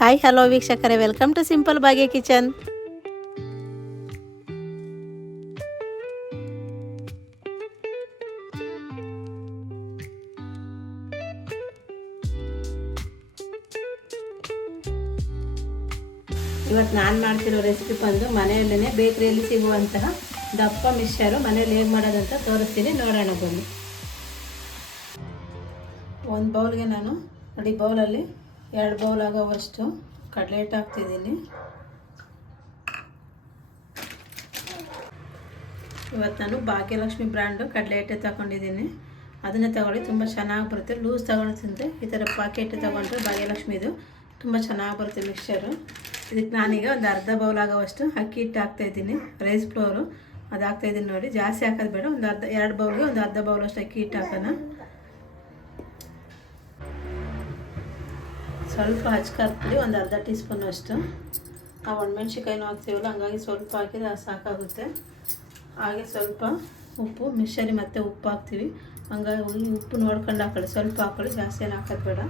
Hi hello ವೀಕ್ಷಕರೇ. Welcome to simple ಬಾಗೆ kitchen ಇವತ್ತು ನಾನು ಮಾಡ್ತಿರೋ ರೆಸಿಪಿ ಬಂದು ಮನೆಯಲ್ಲೇ ಬೇಕರಿಯಲ್ಲಿ ಸಿಗುವಂತಹ ದಪ್ಪ ಮಿಕ್ಸರು ಮನೇಲಿ ಹೇಗೆ ಮಾಡೋದಂತ ತೋರಿಸ್ತೀನಿ. ನೋಡೋಣ ಬನ್ನಿ. ಒಂದು ಬೌಲ್ಗೆ ನಾನು ನೋಡಿ ಬೌಲಲ್ಲಿ ಎರಡು ಬೌಲ್ ಆಗೋವಷ್ಟು ಕಡಲೆ ಹಿಟ್ಟು ಹಾಕ್ತಿದ್ದೀನಿ. ಇವತ್ತು ನಾನು ಭಾಗ್ಯಲಕ್ಷ್ಮಿ ಬ್ರ್ಯಾಂಡು ಕಡಲೆ ಹಿಟ್ಟೆ ತಗೊಂಡಿದ್ದೀನಿ. ಅದನ್ನೇ ತಗೊಳ್ಳಿ, ತುಂಬ ಚೆನ್ನಾಗಿ ಬರುತ್ತೆ. ಲೂಸ್ ತಗೊಳ್ತಿಂದ್ರೆ ಈ ಥರ ಪಾಕೆಟ್ ತಗೊಂಡ್ರೆ ಭಾಗ್ಯಲಕ್ಷ್ಮಿದು ತುಂಬ ಚೆನ್ನಾಗಿ ಬರುತ್ತೆ ಮಿಕ್ಸ್ಚರು ಇದಕ್ಕೆ ನಾನೀಗ ಒಂದು ಅರ್ಧ ಬೌಲ್ ಆಗೋವಷ್ಟು ಅಕ್ಕಿ ಹಿಟ್ಟು ಹಾಕ್ತಾಯಿದ್ದೀನಿ ರೈಸ್ ಫ್ಲೋರು ಅದು ಹಾಕ್ತಾಯಿದ್ದೀನಿ ನೋಡಿ, ಜಾಸ್ತಿ ಹಾಕೋದು ಬೇಡ, ಒಂದು ಅರ್ಧ, ಎರಡು ಬೌಲ್ಗೆ ಒಂದು ಅರ್ಧ ಬೌಲಷ್ಟು ಅಕ್ಕಿ ಹಿಟ್ಟು ಹಾಕೋಣ. ಸ್ವಲ್ಪ ಹಚ್ಕಾರ್ಪುಡಿ ಒಂದು ಅರ್ಧ ಟೀ ಸ್ಪೂನ್ ಅಷ್ಟು. ಆ ಒಣಮೆಣ್ಸಿಕಾಯಿನೂ ಹಾಕ್ತೀವಲ್ಲ, ಹಂಗಾಗಿ ಸ್ವಲ್ಪ ಹಾಕಿದ್ರೆ ಸಾಕಾಗುತ್ತೆ. ಹಾಗೆ ಸ್ವಲ್ಪ ಉಪ್ಪು ಮಿಕ್ಸರಿ ಮತ್ತು ಉಪ್ಪು ಹಾಕ್ತೀವಿ. ಹಂಗಾಗಿ ಉಪ್ಪು ನೋಡ್ಕೊಂಡು ಹಾಕೊಳ್ಳಿ, ಸ್ವಲ್ಪ ಹಾಕೊಳ್ಳಿ, ಜಾಸ್ತಿ ಏನು ಹಾಕೋದು ಬೇಡ.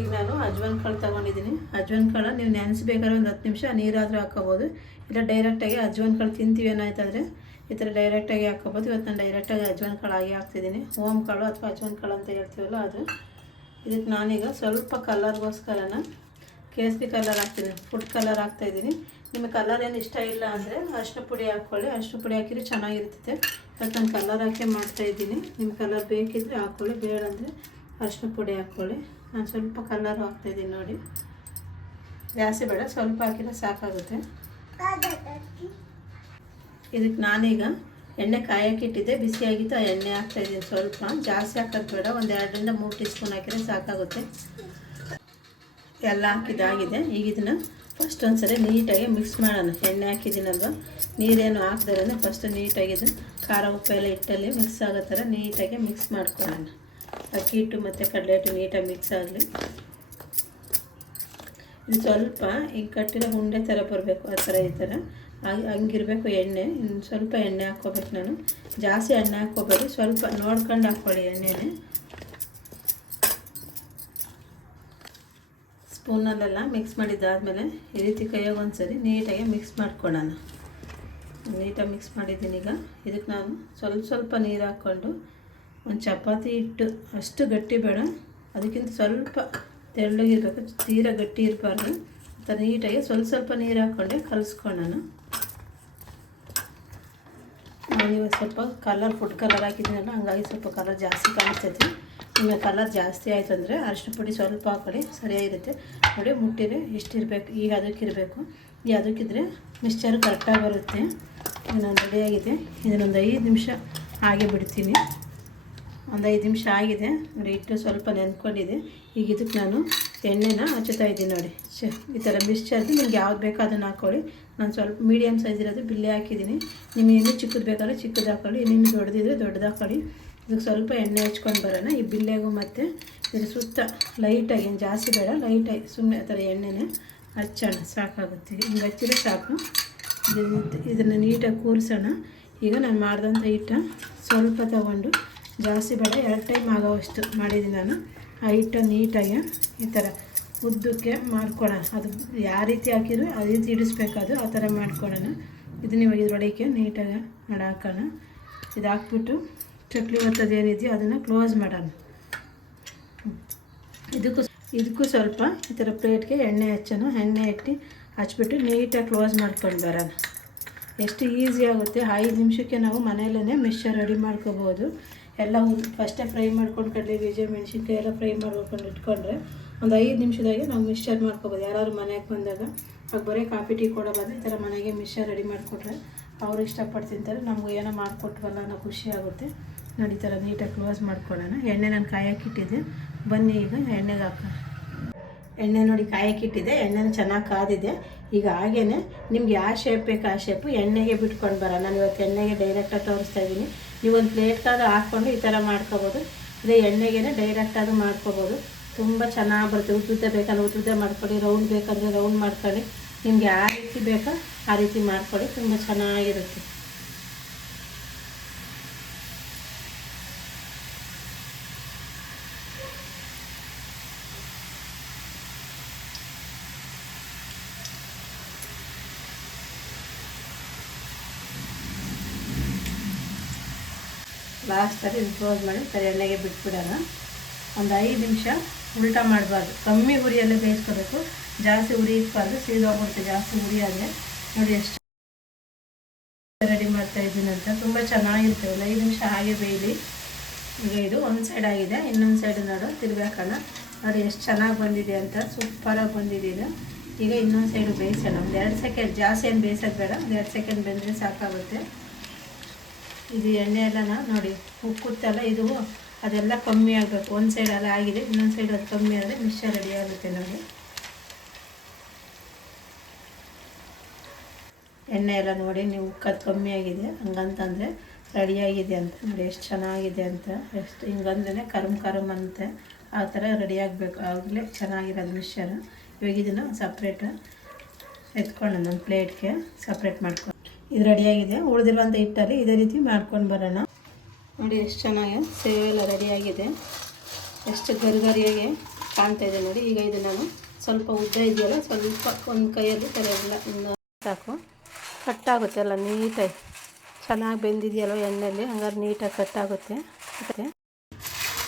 ಈಗ ನಾನು ಅಜ್ವನ್ ಕಾಳು ತೊಗೊಂಡಿದ್ದೀನಿ. ಅಜ್ವನ್ ಕಾಳು ನೀವು ನೆನೆಸ್ಬೇಕಾದ್ರೆ ಒಂದು ಹತ್ತು ನಿಮಿಷ ನೀರಾದರೂ ಹಾಕೋಬೋದು. ಇಲ್ಲ ಡೈರೆಕ್ಟಾಗಿ ಅಜ್ವನ್ ಕಾಳು ತಿಂತೀವಿ ಏನಾಯ್ತಂದರೆ, ಈ ಥರ ಡೈರೆಕ್ಟಾಗಿ ಹಾಕೋಬೋದು. ಇವತ್ತು ನಾನು ಡೈರೆಕ್ಟಾಗಿ ಅಜ್ವನ್ ಕಾಳು ಆಗಿ ಹಾಕ್ತಿದ್ದೀನಿ. ಓಮ್ ಕಾಳು ಅಥವಾ ಅಜ್ವನ್ ಕಾಳು ಅಂತ ಹೇಳ್ತೀವಲ್ಲ ಅದು. ಇದಕ್ಕೆ ನಾನೀಗ ಸ್ವಲ್ಪ ಕಲರ್ಗೋಸ್ಕರನ ಕೇಸರಿ ಕಲರ್ ಹಾಕ್ತೀನಿ, ಫುಡ್ ಕಲರ್ ಹಾಕ್ತಾಯಿದ್ದೀನಿ ನಿಮಗೆ ಕಲರ್ ಏನು ಇಷ್ಟ ಇಲ್ಲ ಅಂದರೆ ಅರಿಶಿನ ಪುಡಿ ಹಾಕ್ಕೊಳ್ಳಿ. ಅರಿಶಿನ ಪುಡಿ ಹಾಕಿದ್ರೆ ಚೆನ್ನಾಗಿರ್ತದೆ ಬಟ್ ನಾನು ಕಲರ್ ಹಾಕಿ ಮಾಡ್ತಾಯಿದ್ದೀನಿ ನಿಮ್ಮ ಕಲರ್ ಬೇಕಿದ್ದರೆ ಹಾಕ್ಕೊಳ್ಳಿ, ಬೇಡ ಅಂದರೆ ಅರಿಶಿನ ಪುಡಿ ಹಾಕ್ಕೊಳ್ಳಿ. ನಾನು ಸ್ವಲ್ಪ ಕಲರ್ ಹಾಕ್ತಾಯಿದ್ದೀನಿ ನೋಡಿ. ಜಾಸ್ತಿ ಬೇಡ, ಸ್ವಲ್ಪ ಹಾಕಿದ್ರೆ ಸಾಕಾಗುತ್ತೆ. ಇದಕ್ಕೆ ನಾನೀಗ ಎಣ್ಣೆ ಕಾಯಕ್ಕಿಟ್ಟಿದ್ದೆ ಬಿಸಿಯಾಗಿತ್ತು ಆ ಎಣ್ಣೆ ಹಾಕ್ತಾಯಿದ್ದೀನಿ ಸ್ವಲ್ಪ. ಜಾಸ್ತಿ ಹಾಕೋದು ಬೇಡ, ಒಂದು ಎರಡರಿಂದ ಮೂರು ಟೀ ಸ್ಪೂನ್ ಹಾಕಿದ್ರೆ ಸಾಕಾಗುತ್ತೆ. ಎಲ್ಲ ಹಾಕಿದ್ದಾಗಿದೆ ಈಗ ಇದನ್ನು ಫಸ್ಟ್ ಒಂದ್ಸರಿ ನೀಟಾಗಿ ಮಿಕ್ಸ್ ಮಾಡೋಣ. ಎಣ್ಣೆ ಹಾಕಿದ್ದೀನಲ್ವ? ನೀರೇನು ಹಾಕ್ದಾರೆ ಫಸ್ಟ್ ನೀಟಾಗಿ ಇದು ಖಾರ, ಉಪ್ಪು ಎಲ್ಲ ಹಿಟ್ಟಲ್ಲಿ ಮಿಕ್ಸ್ ಆಗೋ ಥರ ನೀಟಾಗಿ ಮಿಕ್ಸ್ ಮಾಡ್ಕೊಳ್ಳೋಣ. ಅಕ್ಕಿ ಹಿಟ್ಟು ಮತ್ತು ಕಡಲೆ ಹಿಟ್ಟು ನೀಟಾಗಿ ಮಿಕ್ಸ್ ಆಗಲಿ. ಇದು ಸ್ವಲ್ಪ ಈಗ ಕಟ್ಟಿರೋ ಉಂಡೆ ಥರ ಬರಬೇಕು, ಆ ಥರ ಈ ಥರ. ಹಂಗಿರಬೇಕು ಎಣ್ಣೆ. ಸ್ವಲ್ಪ ಎಣ್ಣೆ ಹಾಕ್ಕೋಬೇಕು ನಾನು. ಜಾಸ್ತಿ ಎಣ್ಣೆ ಹಾಕ್ಕೋಬೇಡಿ. ಸ್ವಲ್ಪ ನೋಡ್ಕೊಂಡು ಹಾಕ್ಕೊಳ್ಳಿ ಎಣ್ಣೆನೇ. ಸ್ಪೂನಲ್ಲೆಲ್ಲ ಮಿಕ್ಸ್ ಮಾಡಿದ್ದಾದಮೇಲೆ ಈ ರೀತಿ ಕೈಯಾಗ ಒಂದ್ಸರಿ ನೀಟಾಗಿ ಮಿಕ್ಸ್ ಮಾಡ್ಕೊಳ್ಳೋಣ ನೀಟಾಗಿ ಮಿಕ್ಸ್ ಮಾಡಿದ್ದೀನಿ ಈಗ. ಇದಕ್ಕೆ ನಾನು ಸ್ವಲ್ಪ ಸ್ವಲ್ಪ ನೀರು ಹಾಕ್ಕೊಂಡು ಒಂದು ಚಪಾತಿ ಹಿಟ್ಟು. ಅಷ್ಟು ಗಟ್ಟಿ ಬೇಡ. ಅದಕ್ಕಿಂತ ಸ್ವಲ್ಪ ತೆಳ್ಳಗಿರ್ಬೇಕು. ತೀರಾ ಗಟ್ಟಿ ಇರಬಾರ್ದು. ಆ ನೀಟಾಗಿ ಸ್ವಲ್ಪ ಸ್ವಲ್ಪ ನೀರು ಹಾಕ್ಕೊಂಡೆ ಕಲಿಸ್ಕೊಳ್ಳೋಣ ನಾನು ಸ್ವಲ್ಪ ಕಲರ್ ಫುಡ್ ಕಲರ್ ಹಾಕಿದ್ದೀನಲ್ಲ, ಹಂಗಾಗಿ ಸ್ವಲ್ಪ ಕಲರ್ ಜಾಸ್ತಿ ಕಾಣಿಸ್ತೈತಿ ನಿಮಗೆ ಕಲರ್ ಜಾಸ್ತಿ ಆಯಿತು ಅಂದರೆ ಅರಿಶಿನ ಪುಡಿ ಸ್ವಲ್ಪ ಹಾಕೊಳ್ಳಿ ಸರಿಯಾಗಿರುತ್ತೆ ನೋಡಿ, ಮುಟ್ಟಿದ್ರೆ ಇಷ್ಟಿರಬೇಕು ಈ ಅದಕ್ಕಿರಬೇಕು ಈ ಅದಕ್ಕಿದ್ರೆ ಮಿಕ್ಸ್ಚರ್ ಕರೆಕ್ಟಾಗಿ ಬರುತ್ತೆ. ನಾನು ರೆಡಿಯಾಗಿದೆ ಇದನ್ನೊಂದು ಐದು ನಿಮಿಷ ಹಾಗೆ ಬಿಡ್ತೀನಿ. ಒಂದು ಐದು ನಿಮಿಷ ಆಗಿದೆ. ನೋಡಿ ಇಟ್ಟು ಸ್ವಲ್ಪ ನೆನ್ಕೊಂಡಿದೆ. ಈಗ ಇದಕ್ಕೆ ನಾನು ಎಣ್ಣೆನ ಹಚ್ಚುತ್ತಾ ಇದ್ದೀನಿ ನೋಡಿ. ಚ ಈ ಥರ ಮಿಕ್ಸ್ಚರ್ದು ನಿಮ್ಗೆ ಯಾವ್ದು ಬೇಕೋ ಅದನ್ನು ಹಾಕ್ಕೊಳ್ಳಿ ನಾನು ಸ್ವಲ್ಪ ಮೀಡಿಯಮ್ ಸೈಜ್ ಇರೋದು ಬಿಲ್ಲೆ ಹಾಕಿದ್ದೀನಿ. ನಿಮಗೆ ಇನ್ನೂ ಚಿಕ್ಕದು ಬೇಕಾದ್ರೆ ಚಿಕ್ಕದು ಹಾಕೊಳ್ಳಿ ಇನ್ನೂ ದೊಡ್ಡದಿದ್ರೆ ದೊಡ್ಡದು ಹಾಕೊಳ್ಳಿ. ಇದಕ್ಕೆ ಸ್ವಲ್ಪ ಎಣ್ಣೆ ಹಚ್ಕೊಂಡು ಬರೋಣ. ಈ ಬಿಲ್ಲೆಗೂ ಮತ್ತು ಇದ್ರ ಸುತ್ತ ಲೈಟಾಗಿ ಏನು ಜಾಸ್ತಿ ಬೇಡ ಲೈಟಾಗಿ ಸುಮ್ಮನೆ ಆ ಥರ ಎಣ್ಣೆನೇ ಹಚ್ಚೋಣ. ಸಾಕಾಗುತ್ತೆ. ಹಿಂಗೆ ಹಚ್ಚಿದ್ರೆ ಸಾಕು. ಇದನ್ನು ನೀಟಾಗಿ ಕೂರಿಸೋಣ. ಈಗ ನಾನು ಮಾಡಿದಂಥ ಹಿಟ್ಟ ಸ್ವಲ್ಪ ತಗೊಂಡು, ಜಾಸ್ತಿ ಬೇಡ, ಎರಡು ಟೈಮ್ ಆಗೋವಷ್ಟು ಮಾಡಿದ್ದೀನಿ ನಾನು. ಆ ಹಿಟ್ಟು ನೀಟಾಗಿ, ಈ ಥರ ಉದ್ದಕ್ಕೆ ಮಾಡ್ಕೊಳ್ಳೋಣ ಅದು ಯಾವ ರೀತಿ ಹಾಕಿದ್ರು ಆ ರೀತಿ ಇಡಿಸ್ಬೇಕಾದ್ರು ಆ ಥರ ಮಾಡ್ಕೊಳ್ಳೋಣ ಇದು ನೀವು ಇದರೊಳಗೆ ನೀಟಾಗಿ ಮಾಡಿ ಹಾಕೋಣ ಇದು ಹಾಕ್ಬಿಟ್ಟು ಚಕ್ಲಿ ಒತ್ತದು ಏನಿದೆಯೋ ಅದನ್ನು ಕ್ಲೋಸ್ ಮಾಡೋಣ. ಇದಕ್ಕೂ ಇದಕ್ಕೂ ಸ್ವಲ್ಪ ಈ ಥರ ಪ್ಲೇಟ್ಗೆ ಎಣ್ಣೆ ಹಚ್ಚೋಣ. ಎಣ್ಣೆ ಇಟ್ಟು ಹಚ್ಬಿಟ್ಟು ನೀಟಾಗಿ ಕ್ಲೋಸ್ ಮಾಡ್ಕೊಂಡು ಬರೋಣ. ಎಷ್ಟು ಈಸಿ ಆಗುತ್ತೆ. ಐದು ನಿಮಿಷಕ್ಕೆ ನಾವು ಮನೆಯಲ್ಲೇ ಮಿಕ್ಸರ್ ರೆಡಿ ಮಾಡ್ಕೋಬೋದು. ಎಲ್ಲ ಫಸ್ಟೇ ಫ್ರೈ ಮಾಡ್ಕೊಂಡು ಕಡಲೆ ಬೀಜ, ಮೆಣಸಿನ್ಕಾಯಿ ಎಲ್ಲ ಫ್ರೈ ಮಾಡ್ಕೊಂಡು ಇಟ್ಕೊಂಡ್ರೆ ಒಂದು ಐದು ನಿಮಿಷದಾಗೆ ನಾವು ಮಿಕ್ಸ್ಚರ್ ಮಾಡ್ಕೋಬೋದು. ಯಾರಾದ್ರು ಮನೆಗೆ ಬಂದಾಗ ಅವಾಗ ಬರೀ ಕಾಫಿ, ಟೀ ಕೊಡೋ ಈ ಥರ ಮನೆಗೆ ಮಿಕ್ಸ್ಚರ್ ರೆಡಿ ಮಾಡಿಕೊಟ್ರೆ ಅವ್ರು ಇಷ್ಟಪಟ್ಟು ತಿಂತಾರೆ. ನಮ್ಗೆ ಏನೋ ಮಾಡಿಕೊಟ್ವಲ್ಲ ಅನ್ನೋ ಖುಷಿ ಆಗುತ್ತೆ. ನೋಡಿ, ಈ ಥರ ನೀಟಾಗಿ ಕ್ಲೋಸ್ ಮಾಡ್ಕೊಳ್ಳೋಣ. ಎಣ್ಣೆ ನಾನು ಕಾಯಕ್ಕಿಟ್ಟಿದ್ದೆ ಬನ್ನಿ ಈಗ ಎಣ್ಣೆಗೆ ಹಾಕ ಎಣ್ಣೆ ನೋಡಿ ಕಾಯಕ್ಕಿಟ್ಟಿದೆ ಎಣ್ಣೆನ ಚೆನ್ನಾಗಿ ಕಾದಿದೆ. ಈಗ ಹಾಗೇ ನಿಮ್ಗೆ ಯಾವ ಶೇಪ್ ಬೇಕು ಆ ಶೇಪು ಎಣ್ಣೆಗೆ ಬಿಟ್ಕೊಂಡು ಬರೋಣ. ನಾನು ಇವತ್ತು ಎಣ್ಣೆಗೆ ಡೈರೆಕ್ಟಾಗಿ ತೋರಿಸ್ತಾ ಇದ್ದೀನಿ. ನೀವು ಒಂದು ಪ್ಲೇಟ್ಗಾದ್ರೂ ಹಾಕ್ಕೊಂಡು ಈ ಥರ ಮಾಡ್ಕೋಬೋದು. ಅದೇ ಎಣ್ಣೆಗೆ ಡೈರೆಕ್ಟಾದ್ರೂ ಮಾಡ್ಕೋಬೋದು. ತುಂಬ ಚೆನ್ನಾಗಿ ಬರುತ್ತೆ ಉದ್ದುದ್ದೆ ಬೇಕಂದ್ರೆ ಉದ್ದುದ್ದೆ ಮಾಡ್ಕೊಳ್ಳಿ. ರೌಂಡ್ ಬೇಕಂದರೆ ರೌಂಡ್ ಮಾಡ್ಕೊಳ್ಳಿ. ನಿಮಗೆ ಆ ರೀತಿ ಬೇಕಾ ಆ ರೀತಿ ಮಾಡ್ಕೊಳ್ಳಿ. ತುಂಬ ಚೆನ್ನಾಗಿರುತ್ತೆ. ಲಾಸ್ಟ್ ಸರಿ ಕ್ಲೋಸ್ ಮಾಡಿ, ಸರಿ ಎಣ್ಣೆಗೆ ಬಿಟ್ಬಿಡೋಣ. ಒಂದು ಐದು ನಿಮಿಷ ಉಲ್ಟಾ ಮಾಡಬಾರ್ದು. ಕಮ್ಮಿ ಉರಿಯಲ್ಲೇ ಬೇಯಿಸ್ಕೋಬೇಕು. ಜಾಸ್ತಿ ಉರಿ ಇಟ್ಬಾರ್ದು ಸೀದೋಗ್ಬಿಡುತ್ತೆ ಜಾಸ್ತಿ ಉರಿ ನೋಡಿ ಎಷ್ಟು ರೆಡಿ ಮಾಡ್ತಾ ಇದ್ದೀನಿ ಅಂತ. ತುಂಬ ಚೆನ್ನಾಗಿರುತ್ತೆ. ಒಂದು ಐದು ನಿಮಿಷ ಹಾಗೆ ಬೇಯಲಿ. ಈಗ ಇದು ಒಂದು ಸೈಡ್ ಆಗಿದೆ. ಇನ್ನೊಂದು ಸೈಡ್ ನೋಡು. ತಿರ್ಗಾಕೋಣ ನೋಡಿ ಎಷ್ಟು ಚೆನ್ನಾಗಿ ಬಂದಿದೆ ಅಂತ. ಸೂಪರಾಗಿ ಬಂದಿದೆ ಇದು. ಈಗ ಇನ್ನೊಂದು ಸೈಡು ಬೇಯಿಸೋಣ. ಒಂದು ಎರಡು ಸೆಕೆಂಡ್ ಜಾಸ್ತಿ ಏನು ಬೇಯಿಸೋದು ಬೇಡ. ಒಂದು ಎರಡು ಸೆಕೆಂಡ್ ಬೆಂದರೆ ಸಾಕಾಗುತ್ತೆ. ಇದು ಎಣ್ಣೆ ಎಲ್ಲನ ನೋಡಿ. ಉಕ್ಕುತ್ತಲ್ಲ ಇದು. ಅದೆಲ್ಲ ಕಮ್ಮಿ ಆಗಬೇಕು. ಒಂದು ಸೈಡ್ ಎಲ್ಲ ಆಗಿದೆ, ಇನ್ನೊಂದು ಸೈಡ್ ಅದು ಕಮ್ಮಿ ಆದರೆ ಮಿಕ್ಸರ್ ರೆಡಿ ಆಗುತ್ತೆ ನಮಗೆ. ಎಣ್ಣೆ ಎಲ್ಲ ನೋಡಿ, ನೀವು ಉಕ್ಕದು ಕಮ್ಮಿ ಆಗಿದೆ. ಹಂಗಂತಂದರೆ ರೆಡಿಯಾಗಿದೆ ಅಂತ ನೋಡಿ, ಎಷ್ಟು ಚೆನ್ನಾಗಿದೆ ಅಂತ. ಎಷ್ಟು ಹಿಂಗಂದ್ರೆ ಕರುಮ್ ಕರುಮ್ ಅಂತೆ. ಆ ಥರ ರೆಡಿ ಆಗಬೇಕು. ಆಗಲೇ ಚೆನ್ನಾಗಿರೋದು ಮಿಕ್ಸರ್ ಇವಾಗ ಇದನ್ನು ಸಪ್ರೇಟ್ ಎತ್ಕೊಂಡು ನಮ್ಮ ಪ್ಲೇಟ್ಗೆ ಸಪ್ರೇಟ್ ಮಾಡ್ಕೊಂಡು ಇದು ರೆಡಿಯಾಗಿದೆ ಉಳಿದಿರುವಂಥ ಹಿಟ್ಟಲ್ಲಿ ಇದೇ ರೀತಿ ಮಾಡ್ಕೊಂಡು ಬರೋಣ. ನೋಡಿ ಎಷ್ಟು ಚೆನ್ನಾಗಿ ಸೇವೆ ಎಲ್ಲ ರೆಡಿಯಾಗಿದೆ ಎಷ್ಟು ಗರಿಗರಿಯಾಗಿ ಕಾಣ್ತಾ ಇದೆ ನೋಡಿ. ಈಗ ಇದು ನಾನು ಸ್ವಲ್ಪ ಉದ್ದ ಇದೆಯಲ್ಲ, ಸ್ವಲ್ಪ ಒಂದು ಕೈಯಲ್ಲಿ ಕರೆಯಲ್ಲ ಇನ್ನು ಸಾಕು. ಕಟ್ಟಾಗುತ್ತೆ ಎಲ್ಲ ನೀಟಾಗಿ. ಚೆನ್ನಾಗಿ ಬೆಂದಿದೆಯಲ್ಲ ಎಣ್ಣೆಯಲ್ಲಿ ಹಂಗಾರೆ ನೀಟಾಗಿ ಕಟ್ಟಾಗುತ್ತೆ ಮತ್ತು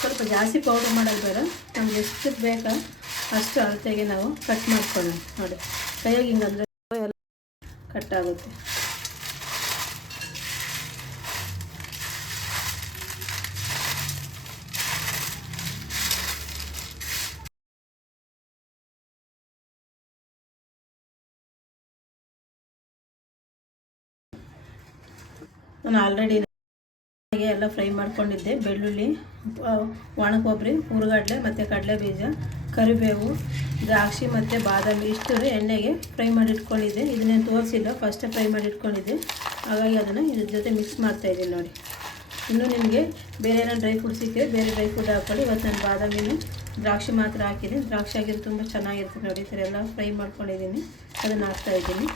ಸ್ವಲ್ಪ ಜಾಸ್ತಿ ಪೌಡರ್ ಮಾಡೋದು ಬೇಡ. ನಮ್ಗೆ ಎಷ್ಟು ಬೇಕಾ ಅಷ್ಟು ಅಳತೆಗೆ ನಾವು ಕಟ್ ಮಾಡ್ಕೊಳ್ಳೋಣ. ನೋಡಿ. ಕೈಯಾಗಿ ಹಿಂಗಂದ್ರೆ ಎಲ್ಲ ಕಟ್ಟಾಗುತ್ತೆ ನಾನು ಆಲ್ರೆಡಿ ಎಲ್ಲ ಫ್ರೈ ಮಾಡ್ಕೊಂಡಿದ್ದೆ, ಬೆಳ್ಳುಳ್ಳಿ ಒಣ ಕೊಬ್ಬರಿ ಹುರುಗಡ್ಲೆ ಮತ್ತು ಕಡಲೆ ಬೀಜ ಕರಿಬೇವು, ದ್ರಾಕ್ಷಿ ಮತ್ತು ಬಾದಾಮಿ, ಇಷ್ಟು ಎಣ್ಣೆಗೆ ಫ್ರೈ ಮಾಡಿ ಇಟ್ಕೊಂಡಿದ್ದೆ ಇದನ್ನೇನು ತೋರಿಸಿಲ್ಲ ಫಸ್ಟೇ ಫ್ರೈ ಮಾಡಿ ಇಟ್ಕೊಂಡಿದ್ದೆ ಹಾಗಾಗಿ ಅದನ್ನು ಇದ್ರ ಜೊತೆ ಮಿಕ್ಸ್ ಮಾಡ್ತಾಯಿದ್ದೀನಿ ನೋಡಿ. ಇನ್ನೂ ನಿಮಗೆ ಬೇರೆ ಏನೋ ಡ್ರೈ ಫ್ರೂಟ್ ಸಿಕ್ಕಿದ್ರೆ ಬೇರೆ ಡ್ರೈ ಫ್ರೂಟ್ ಹಾಕ್ಕೊಳ್ಳಿ. ಇವತ್ತು ನಾನು ಬಾದಾಮಿನ ದ್ರಾಕ್ಷಿ ಮಾತ್ರ ಹಾಕಿದ್ದೀನಿ. ದ್ರಾಕ್ಷಿ ಹಾಕಿದ್ರೆ ತುಂಬ ಚೆನ್ನಾಗಿರ್ತದೆ ನೋಡಿ ಈ ಥರ ಎಲ್ಲ ಫ್ರೈ ಮಾಡ್ಕೊಂಡಿದ್ದೀನಿ. ಅದನ್ನು ಹಾಕ್ತಾಯಿದ್ದೀನಿ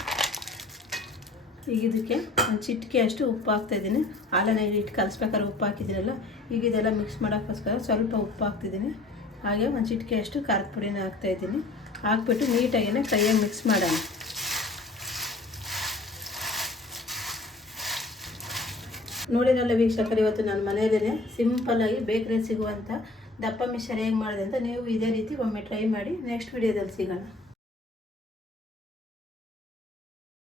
ಈಗ ಇದಕ್ಕೆ ಒಂದು ಚಿಟಿಕೆ ಅಷ್ಟು ಉಪ್ಪು ಹಾಕ್ತಾಯಿದ್ದೀನಿ ಹಾಲನ್ನ ಇಟ್ಟು ಕಲಿಸ್ಬೇಕಾದ್ರೆ ಉಪ್ಪು ಹಾಕಿದ್ದೀನಲ್ಲ, ಈಗ ಇದೆಲ್ಲ ಮಿಕ್ಸ್ ಮಾಡೋಕ್ಕೋಸ್ಕರ ಸ್ವಲ್ಪ ಉಪ್ಪು ಹಾಕ್ತಿದ್ದೀನಿ. ಹಾಗೆ ಒಂದು ಚಿಟಿಕೆ ಅಷ್ಟು ಖಾರದ ಪುಡಿನ ಹಾಕ್ತಾಯಿದ್ದೀನಿ ಹಾಕ್ಬಿಟ್ಟು ನೀಟಾಗಿನೇ ಕೈಯಾಗಿ ಮಿಕ್ಸ್ ಮಾಡೋಣ. ನೋಡಿರಲ್ಲ ವೀಕ್ಷಕರು, ಇವತ್ತು ನನ್ನ ಮನೆಯಲ್ಲೇ ಸಿಂಪಲ್ಲಾಗಿ ಬೇಕ್ರಿ ಸಿಗುವಂಥ ದಪ್ಪ ಮಿಶ್ರ ಹೇಗೆ ಮಾಡಿದೆ ಅಂತ ನೀವು ಇದೇ ರೀತಿ ಒಮ್ಮೆ ಟ್ರೈ ಮಾಡಿ ನೆಕ್ಸ್ಟ್ ವಿಡಿಯೋದಲ್ಲಿ ಸಿಗೋಣ.